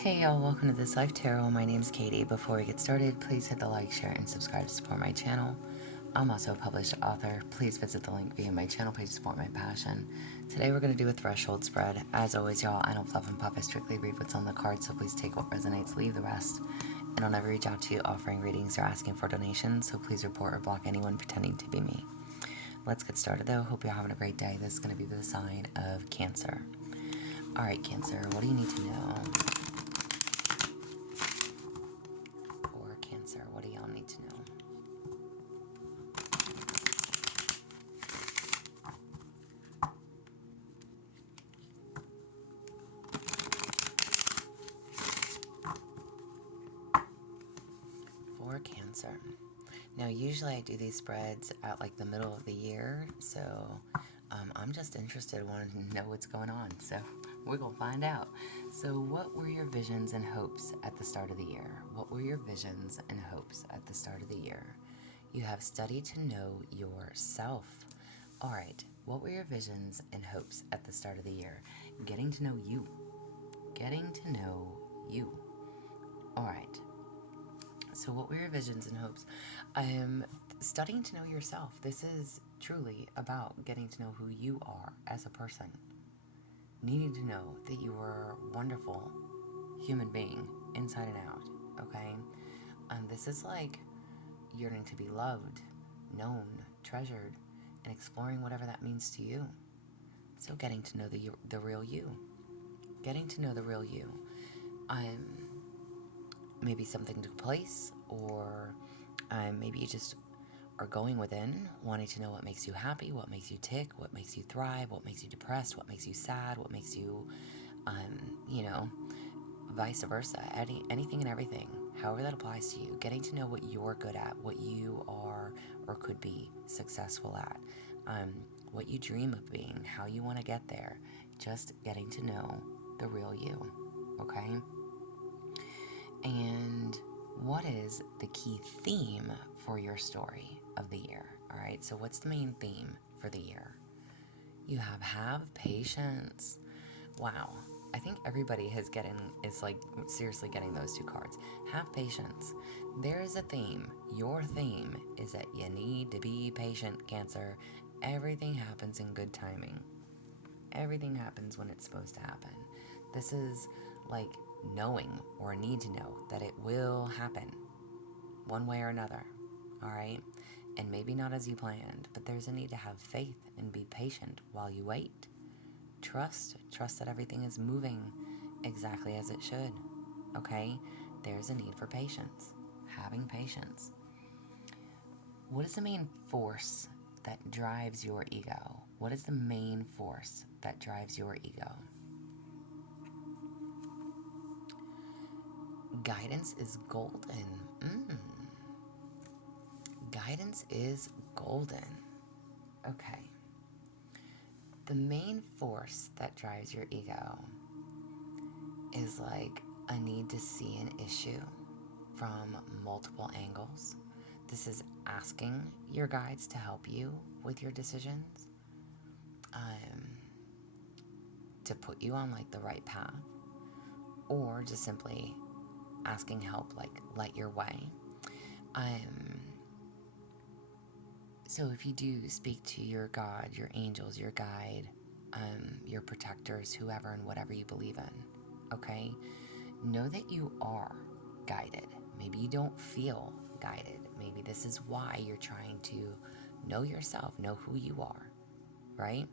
Hey y'all, welcome to This Life Tarot. My name's Katie. Before we get started, please hit the like, share, and subscribe to support my channel. I'm also a published author. Please visit the link via my channel page to support my passion. Today we're going to do a threshold spread. As always, y'all, I don't fluff and puff. I strictly read what's on the card, so please take what resonates, leave the rest. And I'll never reach out to you offering readings or asking for donations, so please report or block anyone pretending to be me. Let's get started though. Hope you're having a great day. This is going to be the sign of Cancer. Alright, Cancer, what do you need to know? For Cancer, what do y'all need to know? For Cancer. Now, usually I do these spreads at like the middle of the year, so I'm just interested, wanting to know what's going on, so we're gonna find out. So what were your visions and hopes at the start of the year? What were your visions and hopes at the start of the year? You have studied to know yourself. All right, what were your visions and hopes at the start of the year? Getting to know you. Getting to know you. All right. So what were your visions and hopes? Studying to know yourself. This is truly about getting to know who you are as a person. Needing to know that you are a wonderful human being inside and out, okay? This is like yearning to be loved, known, treasured, and exploring whatever that means to you. So getting to know the real you. Getting to know the real you. Maybe something took place, or maybe you just are going within, wanting to know what makes you happy, what makes you tick, what makes you thrive, what makes you depressed, what makes you sad, what makes you, vice versa, anything and everything, however that applies to you. Getting to know what you're good at, what you are or could be successful at, what you dream of being, how you want to get there. Just getting to know the real you, okay? And what is the key theme for your story of the year? All right, so what's the main theme for the year? You have patience. Wow, I think everybody is seriously getting those two cards. Have patience. There is a theme. Your theme is that you need to be patient, Cancer. Everything happens in good timing. Everything happens when it's supposed to happen. This is like knowing or need to know that it will happen one way or another, all right? And maybe not as you planned, but there's a need to have faith and be patient while you wait. Trust that everything is moving exactly as it should, okay? There's a need for patience, having patience. What is the main force that drives your ego? What is the main force that drives your ego? Guidance is golden. Guidance is golden. Okay. The main force that drives your ego is like a need to see an issue from multiple angles. This is asking your guides to help you with your decisions, to put you on like the right path, or just simply asking help, like light your way. So if you do speak to your God, your angels, your guide, your protectors, whoever and whatever you believe in, okay, know that you are guided. Maybe you don't feel guided. Maybe this is why you're trying to know yourself, know who you are, right?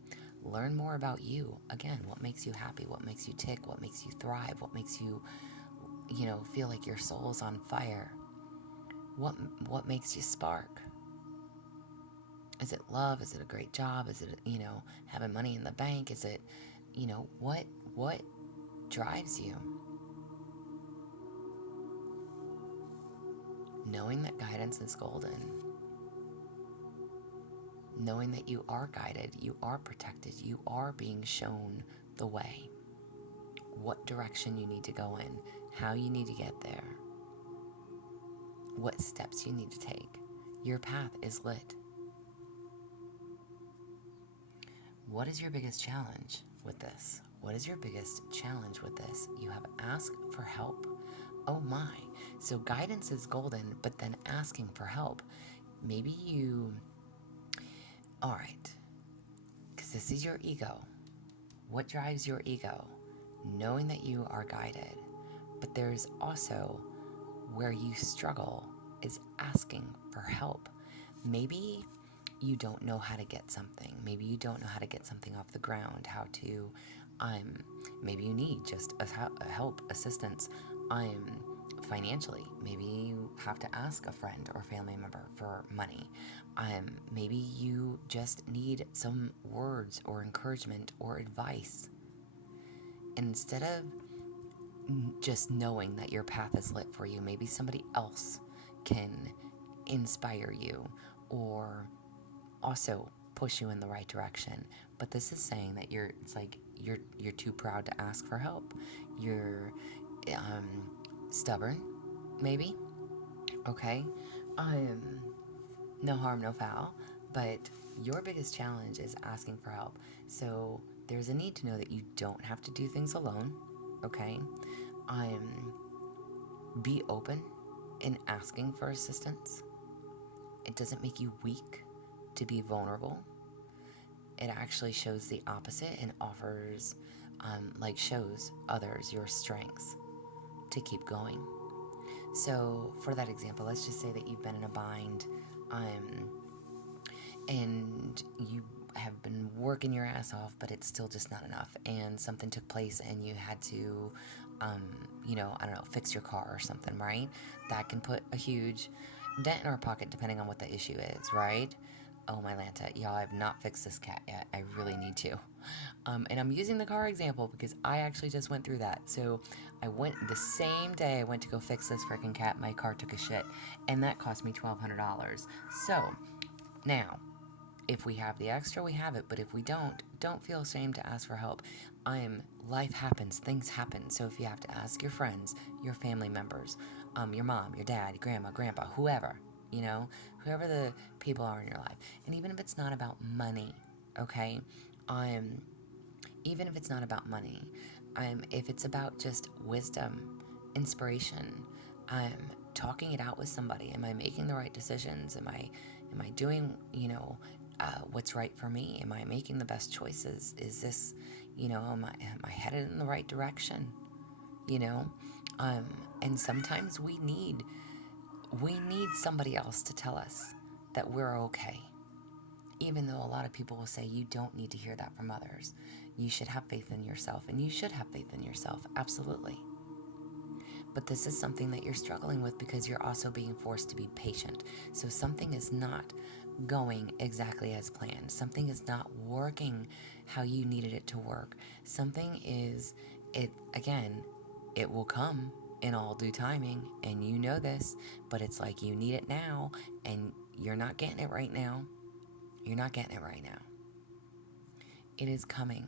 Learn more about you. Again, what makes you happy, what makes you tick, what makes you thrive, what makes you, feel like your soul's on fire. What makes you spark? Is it love? Is it a great job? Is it, having money in the bank? Is it, what drives you? Knowing that guidance is golden. Knowing that you are guided, you are protected, you are being shown the way. What direction you need to go in, how you need to get there, what steps you need to take. Your path is lit. What is your biggest challenge with this? what is your biggest challenge with this? You have asked for help. Oh my. So guidance is golden, but then asking for help. Maybe all right, because this is your ego. What drives your ego? Knowing that you are guided. But there's also where you struggle is asking for help. Maybe you don't know how to get something. Maybe you don't know how to get something off the ground, how to, maybe you need just a help, assistance, financially. Maybe you have to ask a friend or family member for money. Maybe you just need some words or encouragement or advice. Instead of just knowing that your path is lit for you, maybe somebody else can inspire you or also push you in the right direction. But this is saying that you're too proud to ask for help. You're stubborn, maybe. Okay, no harm, no foul. But your biggest challenge is asking for help. So there's a need to know that you don't have to do things alone. Okay, be open in asking for assistance. It doesn't make you weak to be vulnerable. It actually shows the opposite and offers, shows others your strengths to keep going. So for that example, let's just say that you've been in a bind, and you have been working your ass off, but it's still just not enough, and something took place and you had to, I don't know, fix your car or something, right? That can put a huge dent in our pocket depending on what the issue is, right? Oh my Lanta, y'all, I have not fixed this cat yet. I really need to. And I'm using the car example because I actually just went through that. So I went the same day I went to go fix this freaking cat, my car took a shit, and that cost me $1,200. So now, if we have the extra, we have it. But if we don't feel ashamed to ask for help. Life happens, things happen. So if you have to ask your friends, your family members, your mom, your dad, your grandma, grandpa, whoever, whoever the people are in your life. And even if it's not about money, okay? Even if it's not about money, if it's about just wisdom, inspiration, talking it out with somebody. Am I making the right decisions? Am I doing, what's right for me? Am I making the best choices? Is this, am I headed in the right direction? And sometimes we need somebody else to tell us that we're okay. Even though a lot of people will say you don't need to hear that from others. You should have faith in yourself, and you should have faith in yourself, absolutely. But this is something that you're struggling with because you're also being forced to be patient. So something is not going exactly as planned. Something is not working how you needed it to work. Something is, it will come in all due timing, and you know this, but it's like you need it now, and you're not getting it right now. You're not getting it right now. It is coming.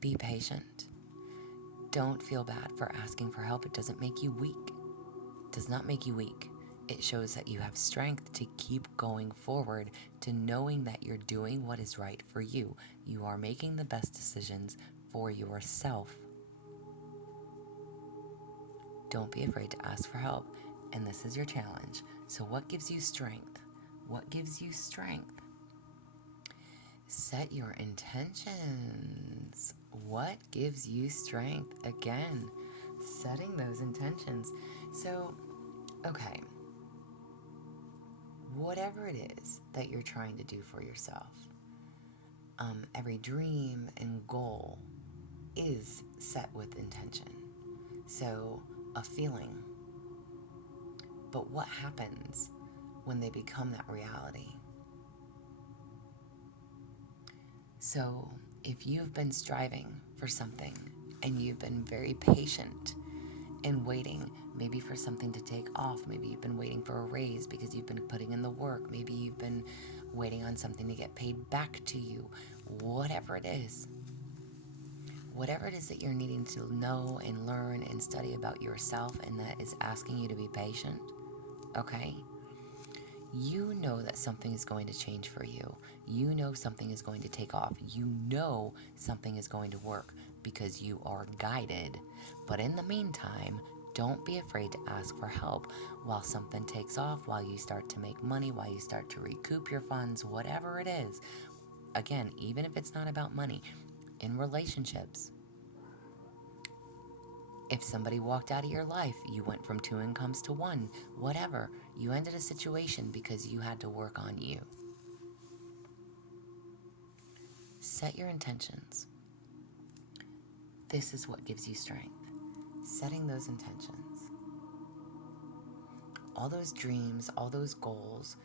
Be patient. Don't feel bad for asking for help. It doesn't make you weak. It does not make you weak. It shows that you have strength to keep going forward, to knowing that you're doing what is right for you. You are making the best decisions for yourself. Don't be afraid to ask for help. And this is your challenge. So what gives you strength? What gives you strength? Set your intentions. What gives you strength? Again, setting those intentions. So, okay, whatever it is that you're trying to do for yourself, every dream and goal is set with intention. So, a feeling. But what happens when they become that reality? So, if you've been striving for something and you've been very patient and waiting, maybe for something to take off, maybe you've been waiting for a raise because you've been putting in the work, maybe you've been waiting on something to get paid back to you, whatever it is that you're needing to know and learn and study about yourself, and that is asking you to be patient, okay? You know that something is going to change for you. You know something is going to take off. You know something is going to work. because you are guided. But in the meantime, don't be afraid to ask for help while something takes off, while you start to make money, while you start to recoup your funds, whatever it is. Again, even if it's not about money, in relationships, if somebody walked out of your life, you went from 2 incomes to 1, whatever, you ended a situation because you had to work on you. Set your intentions. This is what gives you strength. Setting those intentions. All those dreams, all those goals,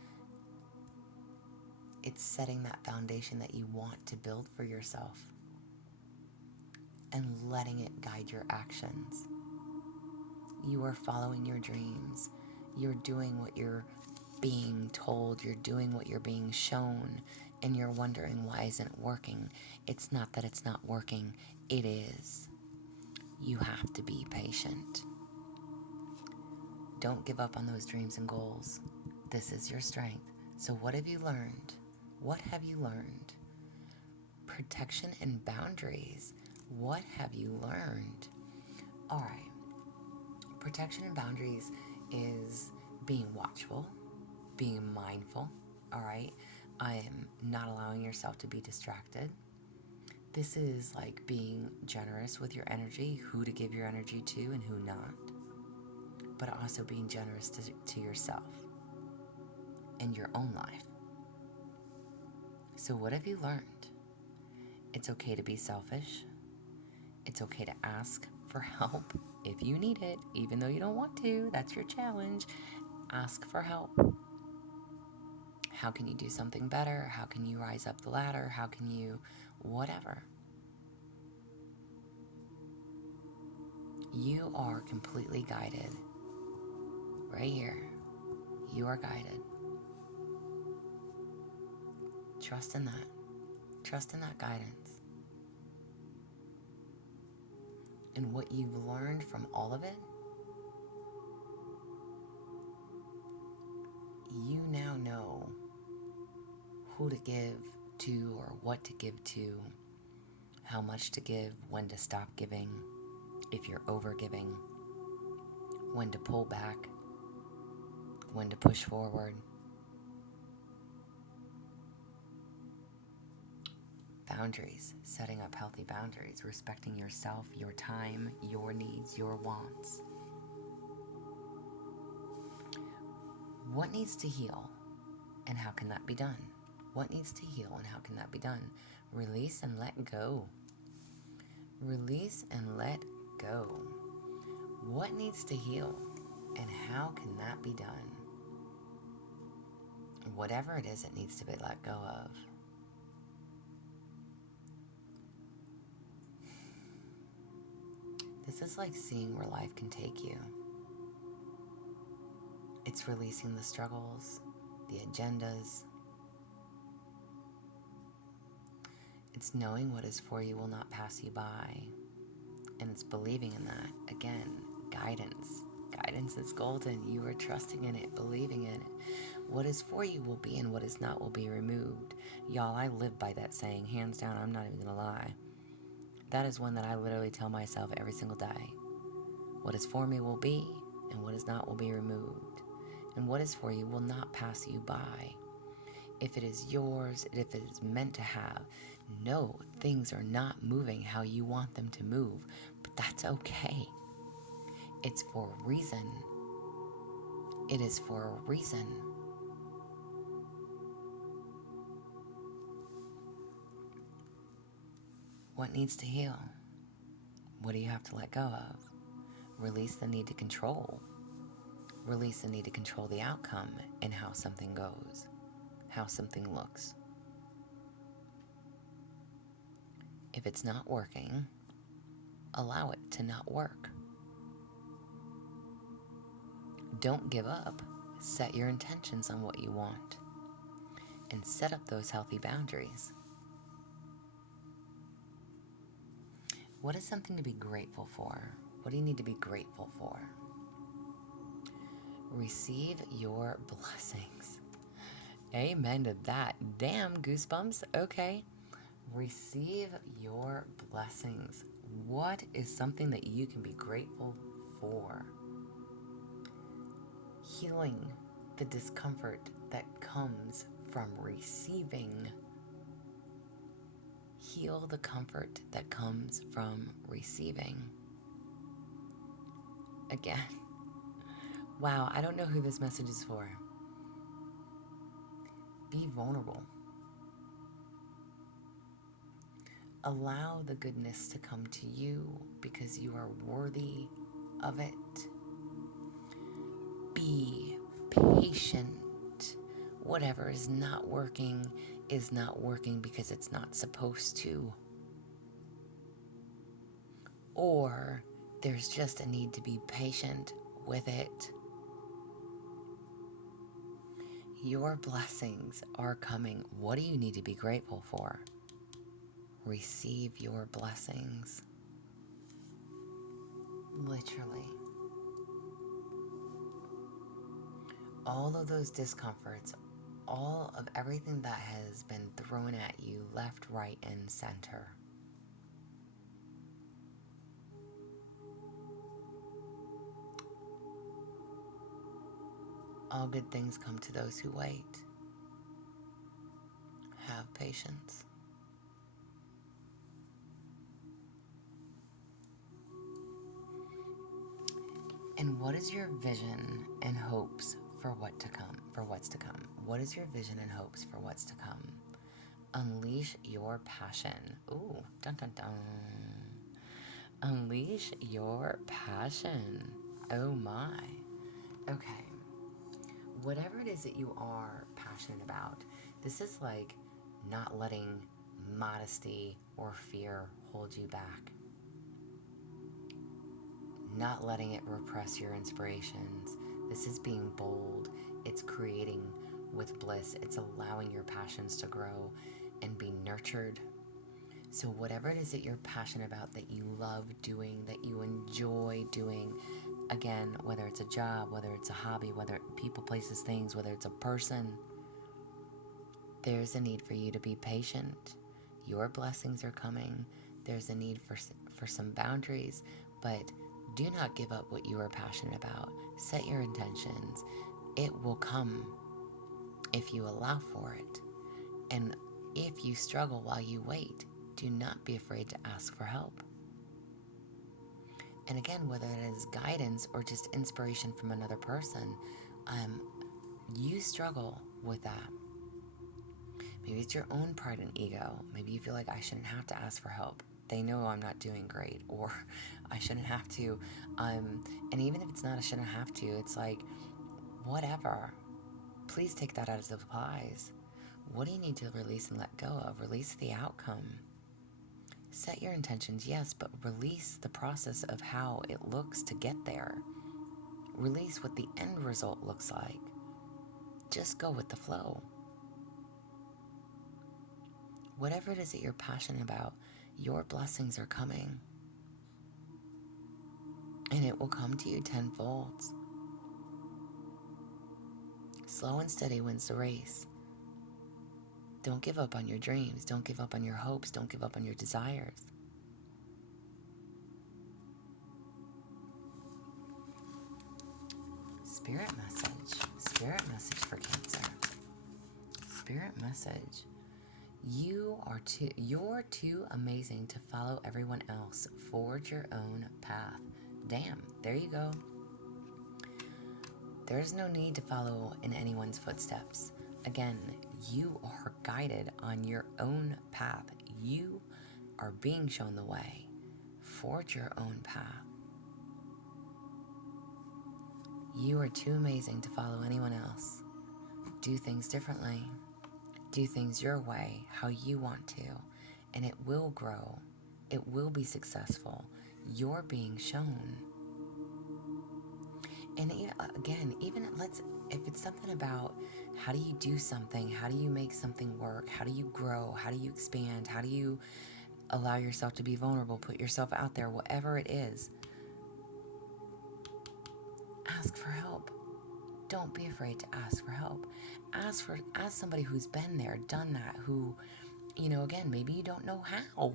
it's setting that foundation that you want to build for yourself and letting it guide your actions. You are following your dreams. You're doing what you're being told. You're doing what you're being shown. And you're wondering, why isn't it working? It's not that it's not working. It is. You have to be patient. Don't give up on those dreams and goals. This is your strength. So what have you learned? What have you learned? Protection and boundaries. What have you learned? All right. Protection and boundaries is being watchful, being mindful. All right. I am not allowing yourself to be distracted. This is like being generous with your energy, who to give your energy to and who not. But also being generous to yourself and your own life. So what have you learned? It's okay to be selfish. It's okay to ask for help if you need it, even though you don't want to. That's your challenge. Ask for help. How can you do something better? How can you rise up the ladder? How can you whatever? You are completely guided. Right here. You are guided. Trust in that. Trust in that guidance. And what you've learned from all of it, you now know who to give to or what to give to, how much to give, when to stop giving, if you're over giving, when to pull back, when to push forward. Boundaries, setting up healthy boundaries, respecting yourself, your time, your needs, your wants. What needs to heal and how can that be done? What needs to heal and how can that be done? Release and let go. Release and let go. What needs to heal and how can that be done? Whatever it is, it needs to be let go of. This is like seeing where life can take you. It's releasing the struggles, the agendas. It's knowing what is for you will not pass you by. And it's believing in that. Again, guidance. Guidance is golden. You are trusting in it, believing in it. What is for you will be and what is not will be removed. Y'all, I live by that saying. Hands down, I'm not even going to lie. That is one that I literally tell myself every single day. What is for me will be, and what is not will be removed. And what is for you will not pass you by. If it is yours, if it is meant to have, no, things are not moving how you want them to move, but that's okay. It's for a reason. It is for a reason. What needs to heal? What do you have to let go of? Release the need to control. Release the need to control the outcome and how something goes, how something looks. If it's not working, allow it to not work. Don't give up. Set your intentions on what you want and set up those healthy boundaries. What is something to be grateful for? What do you need to be grateful for? Receive your blessings. Amen to that. Damn, goosebumps. Okay. Receive your blessings. What is something that you can be grateful for? Healing the discomfort that comes from receiving. Heal the comfort that comes from receiving. Again, wow, I don't know who this message is for. Be vulnerable. Allow the goodness to come to you because you are worthy of it. Be patient. Whatever is not working because it's not supposed to. Or there's just a need to be patient with it. Your blessings are coming. What do you need to be grateful for? Receive your blessings. Literally. All of those discomforts, all of everything that has been thrown at you left, right, and center. All good things come to those who wait. Have patience. And what is your vision and hopes for what's to come? What is your vision and hopes for what's to come? Unleash your passion. Ooh, dun dun dun. Unleash your passion. Oh my. Okay. Whatever it is that you are passionate about, this is like not letting modesty or fear hold you back. Not letting it repress your inspirations. This is being bold. It's creating with bliss. It's allowing your passions to grow and be nurtured. So whatever it is that you're passionate about, that you love doing, that you enjoy doing, again, whether it's a job, whether it's a hobby, whether people, places, things, whether it's a person, there's a need for you to be patient. Your blessings are coming. There's a need for some boundaries, but do not give up what you are passionate about. Set your intentions. It will come if you allow for it. And if you struggle while you wait, do not be afraid to ask for help. And again, whether it is guidance or just inspiration from another person, you struggle with that. Maybe it's your own pride and ego. Maybe you feel like I shouldn't have to ask for help. They know I'm not doing great, or I shouldn't have to. And even if it's not a shouldn't have to, it's like, whatever. Please take that as it applies. What do you need to release and let go of? Release the outcome. Set your intentions, yes, but release the process of how it looks to get there. Release what the end result looks like. Just go with the flow. Whatever it is that you're passionate about, your blessings are coming. And it will come to you tenfold. Slow and steady wins the race. Don't give up on your dreams. Don't give up on your hopes. Don't give up on your desires. Spirit message for Cancer. Spirit message. You're too amazing to follow everyone else. Forge your own path. Damn, there you go. There's no need to follow in anyone's footsteps. Again, you are guided on your own path. You are being shown the way. Forge your own path. You are too amazing to follow anyone else. Do things differently. Do things your way, how you want to, and it will grow. It will be successful. You're being shown. And again, if it's something about how do you do something, how do you make something work, how do you grow, how do you expand, how do you allow yourself to be vulnerable, put yourself out there, whatever it is, ask for help. Don't be afraid to ask for help. Ask somebody who's been there, done that, who, again, maybe you don't know how.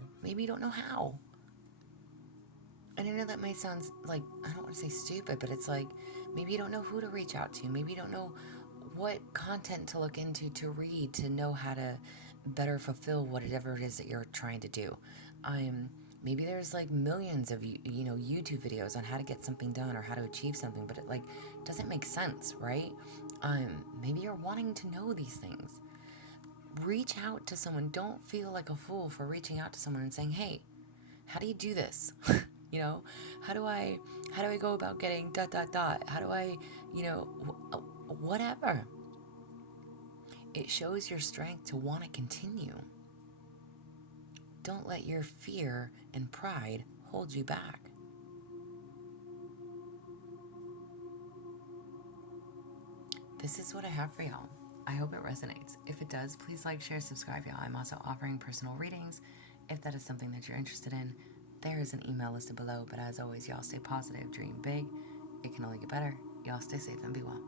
And I know that may sound like, I don't want to say stupid, but it's like maybe you don't know who to reach out to. Maybe you don't know what content to look into, to read, to know how to better fulfill whatever it is that you're trying to do. Maybe there's like millions of YouTube videos on how to get something done or how to achieve something, but it like doesn't make sense, right? Maybe you're wanting to know these things. Reach out to someone. Don't feel like a fool for reaching out to someone and saying, "Hey, how do you do this?" you know, how do I go about getting dot dot dot? How do I, whatever. It shows your strength to want to continue. Don't let your fear and pride hold you back. This is what I have for y'all. I hope it resonates. If it does, please like, share, subscribe, y'all. I'm also offering personal readings. If that is something that you're interested in, there is an email listed below. But as always, y'all stay positive, dream big. It can only get better. Y'all stay safe and be well.